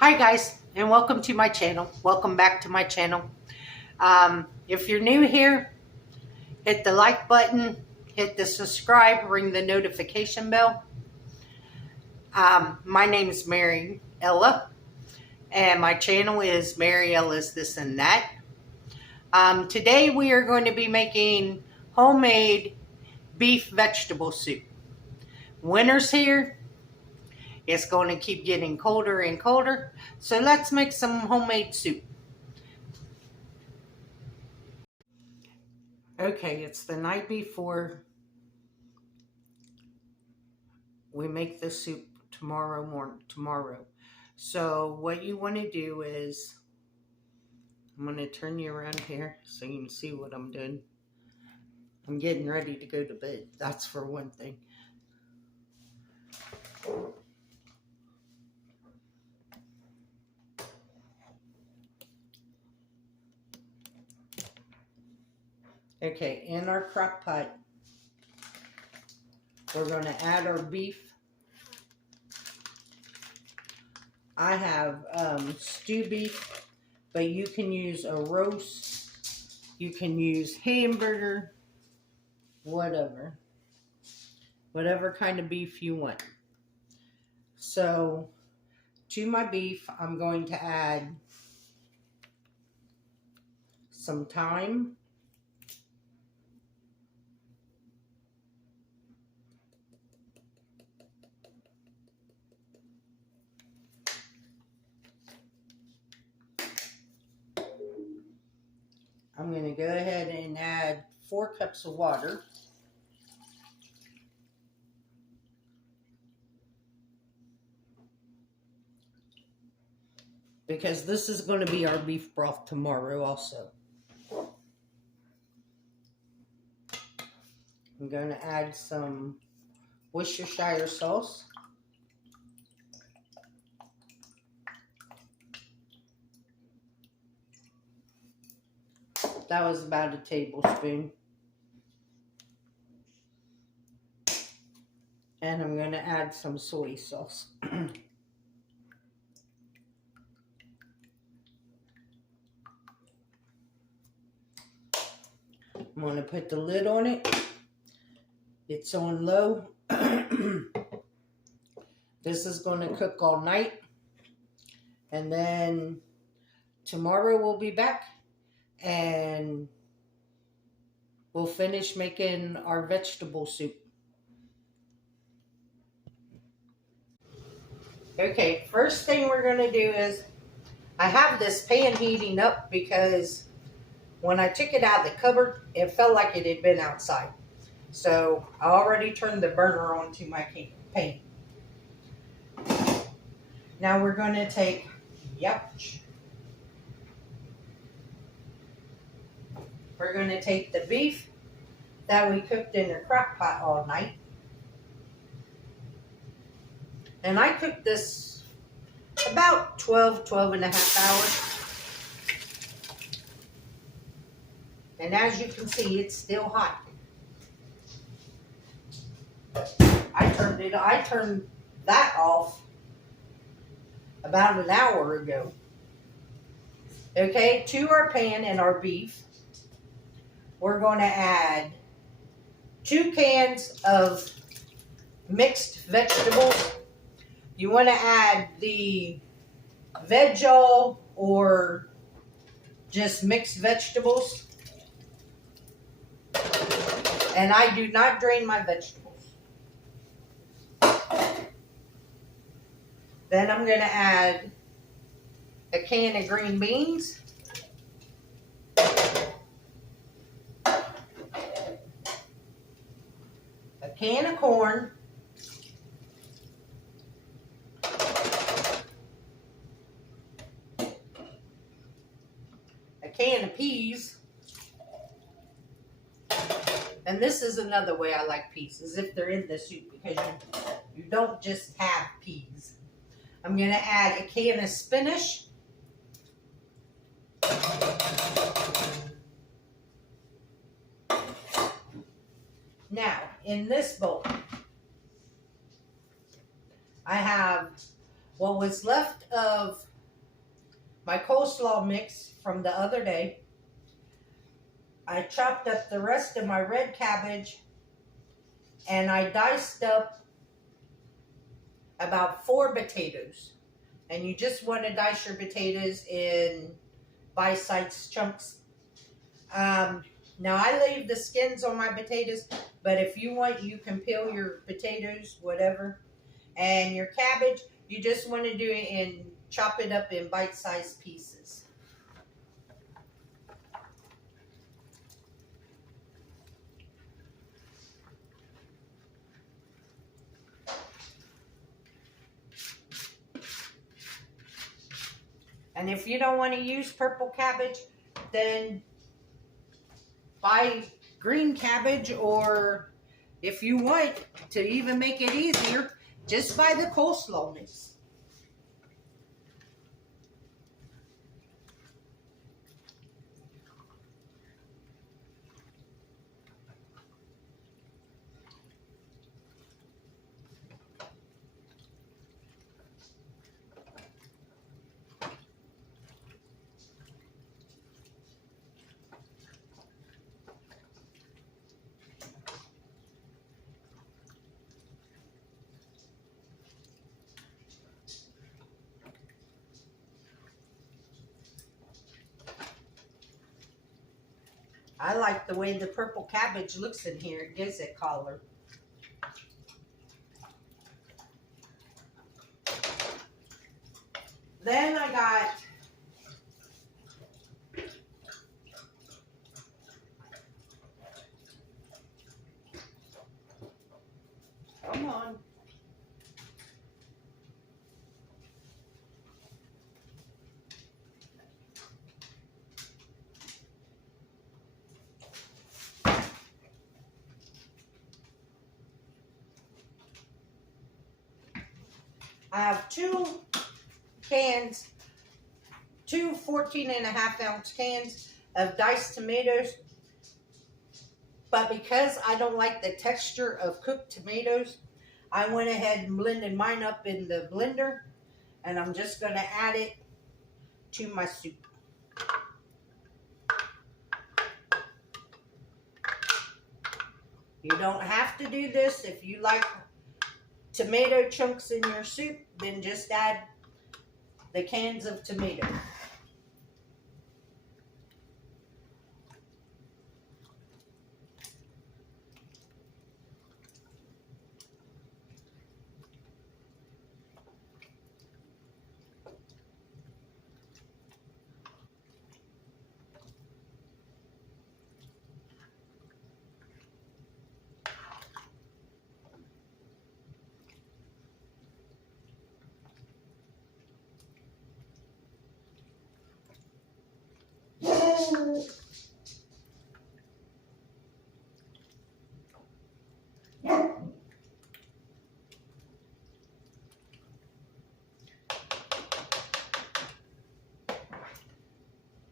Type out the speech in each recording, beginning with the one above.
Hi guys, and welcome to my channel. Welcome back to my channel. If you're new here, hit the like button, hit the subscribe, ring the notification bell. My name is Mary Ella, and my channel is Mary Ella's This and That. Today we are going to be making homemade beef vegetable soup. Winter's here. It's going to keep getting colder and colder, so let's make some homemade soup. Okay, it's the night before we make the soup tomorrow. So what you want to do is, I'm going to turn you around here so you can see what I'm doing. I'm getting ready to go to bed. That's for one thing. Okay, in our crock pot, we're going to add our beef. I have stew beef, but you can use a roast, you can use hamburger, whatever kind of beef you want. So to my beef, I'm going to add some thyme, I'm going to go ahead and add 4 cups of water. Because this is going to be our beef broth tomorrow also. I'm going to add some Worcestershire sauce. That was about a tablespoon. And I'm going to add some soy sauce. I'm going to put the lid on it. It's on low. This is going to cook all night. And then tomorrow we'll be back and we'll finish making our vegetable soup. Okay, first thing we're going to do is, I have this pan heating up because when I took it out of the cupboard, it felt like it had been outside. So I already turned the burner on to my pan. Now we're going to take, we're going to take the beef that we cooked in the crock pot all night. And I cooked this about 12 and a half hours. And as you can see, it's still hot. I turned that off about an hour ago. Okay, to our pan and our beef, we're going to add 2 cans of mixed vegetables. You want to add the veg all or just mixed vegetables. And I do not drain my vegetables. Then I'm going to add a can of green beans. A can of corn. A can of peas. And this is another way I like peas, is if they're in the soup, because you don't just have peas. I'm going to add a can of spinach. Now, in this bowl, I have What was left of my coleslaw mix from the other day, I chopped up the rest of my red cabbage and I diced up about 4 potatoes. And you just want to dice your potatoes in bite-sized chunks. Now I leave the skins on my potatoes, but if you want, you can peel your potatoes, whatever. And your cabbage, you just want to do it and chop it up in bite-sized pieces. And if you don't want to use purple cabbage, then buy green cabbage, or if you want to even make it easier, just buy the coleslaw mix. I like the way the purple cabbage looks in here. It gives it color. Then I got come on. I have 2 cans, 2 14.5-ounce cans of diced tomatoes. But because I don't like the texture of cooked tomatoes, I went ahead and blended mine up in the blender. And I'm just going to add it to my soup. You don't have to do this. If you like tomato chunks in your soup, then just add the cans of tomato.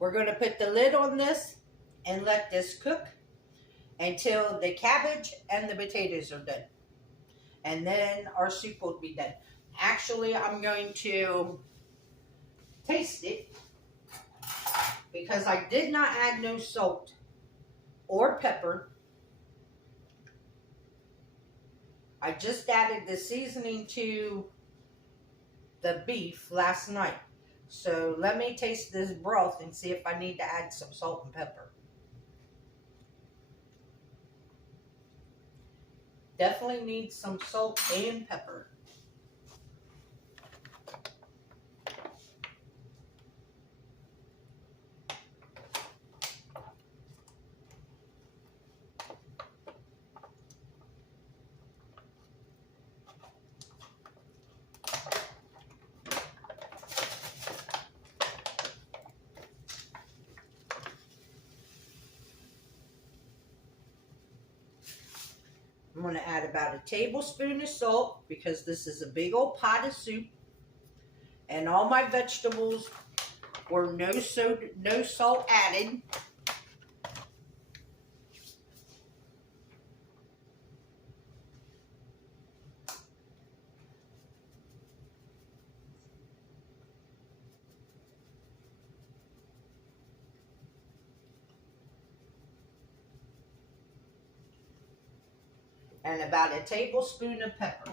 We're going to put the lid on this and let this cook until the cabbage and the potatoes are done. And then our soup will be done. Actually, I'm going to taste it because I did not add no salt or pepper. I just added the seasoning to the beef last night. So let me taste this broth and see if I need to add some salt and pepper. Definitely need some salt and pepper. I'm going to add about a tablespoon of salt because this is a big old pot of soup. And all my vegetables were no salt added. and about a tablespoon of pepper.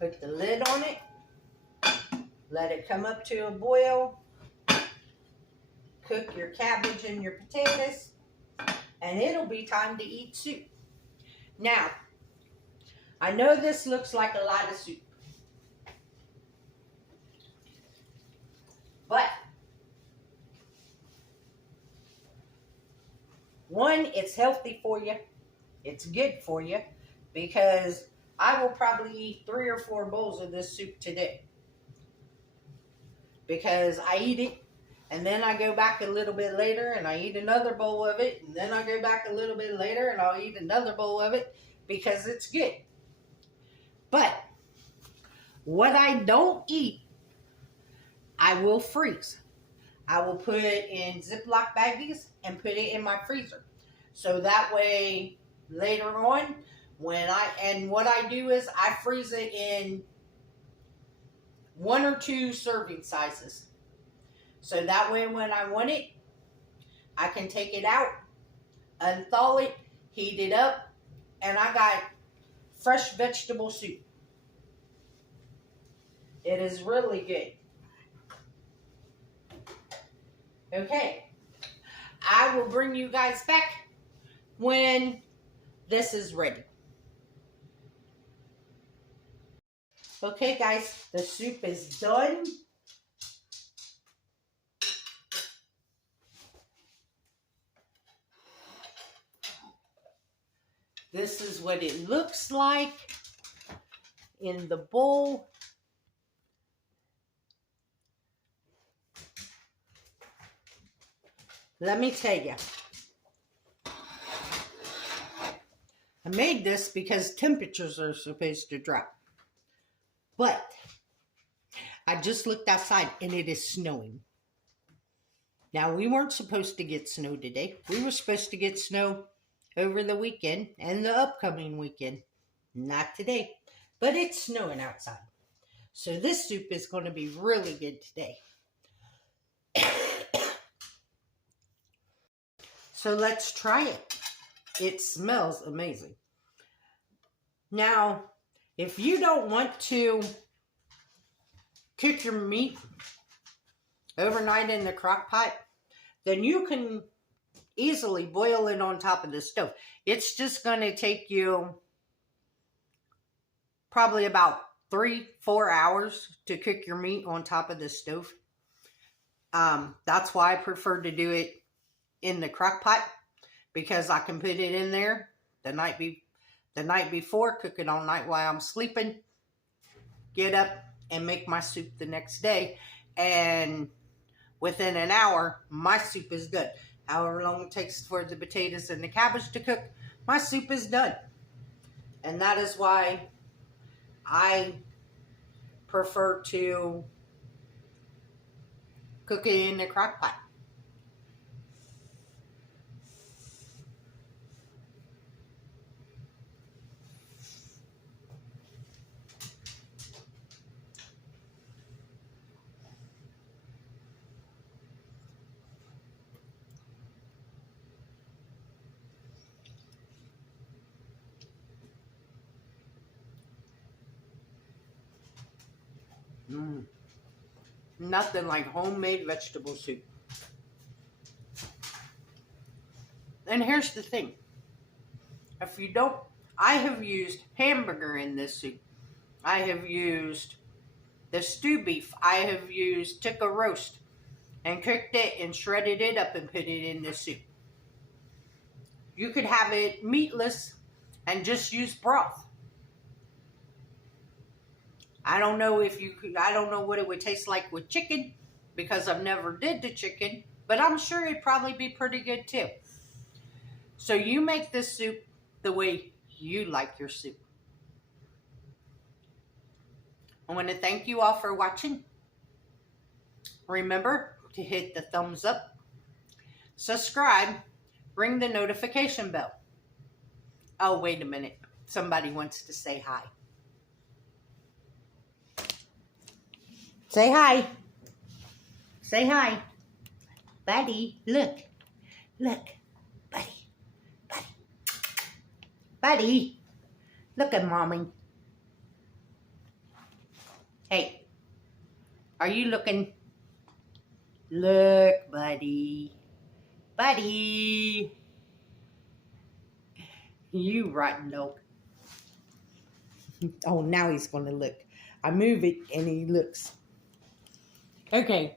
Put the lid on it, let it come up to a boil, cook your cabbage and your potatoes, and it'll be time to eat soup. Now, I know this looks like a lot of soup, but one, it's healthy for you, it's good for you, because I will probably eat 3 or 4 bowls of this soup today. Because I eat it, and then I go back a little bit later, and I eat another bowl of it, and then I go back a little bit later, and I'll eat another bowl of it, because it's good. But what I don't eat, I will freeze. I will put it in Ziploc baggies and put it in my freezer. So that way, later on, what I do is I freeze it in 1 or 2 serving sizes. So that way when I want it, I can take it out, unthaw it, heat it up, and I got fresh vegetable soup. It is really good. Okay, I will bring you guys back when this is ready. Okay guys, the soup is done. This is what it looks like in the bowl. Let me tell you, I made this because temperatures are supposed to drop. But I just looked outside and it is snowing. Now, we weren't supposed to get snow today. We were supposed to get snow over the weekend and the upcoming weekend. Not today, but it's snowing outside. So this soup is going to be really good today. So let's try it. It smells amazing. Now, if you don't want to cook your meat overnight in the crock pot, then you can easily boil it on top of the stove. It's just going to take you probably about 3-4 hours to cook your meat on top of the stove. That's why I prefer to do it in the crock pot, because I can put it in there the night before, cook it all night while I'm sleeping, get up and make my soup the next day, and within an hour my soup is done. However long it takes for the potatoes and the cabbage to cook, my soup is done. And that is why I prefer to cook it in the crock pot. Nothing like homemade vegetable soup. And here's the thing. If you don't, I have used hamburger in this soup. I have used The stew beef, I have took a roast and cooked it and shredded it up and put it in the soup. You could have it meatless and just use broth. I don't know what it would taste like with chicken because I've never did the chicken, but I'm sure it'd probably be pretty good too. So you make this soup the way you like your soup. I want to thank you all for watching. Remember to hit the thumbs up, subscribe, ring the notification bell. Oh, wait a minute. Somebody wants to say hi. Say hi. Say hi. Buddy, look. Look. Buddy. Buddy. Buddy. Look at Mommy. Hey. Are you looking? Look, buddy. Buddy. You rotten dog. Oh, now he's going to look. I move it and he looks. Okay.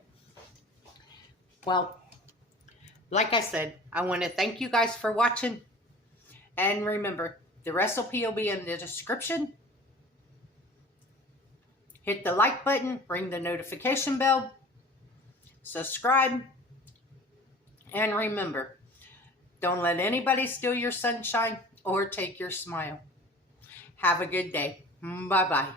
Well, like I said, I want to thank you guys for watching. And remember, the recipe will be in the description. Hit the like button, ring the notification bell, subscribe, and remember, don't let anybody steal your sunshine or take your smile. Have a good day. Bye-bye.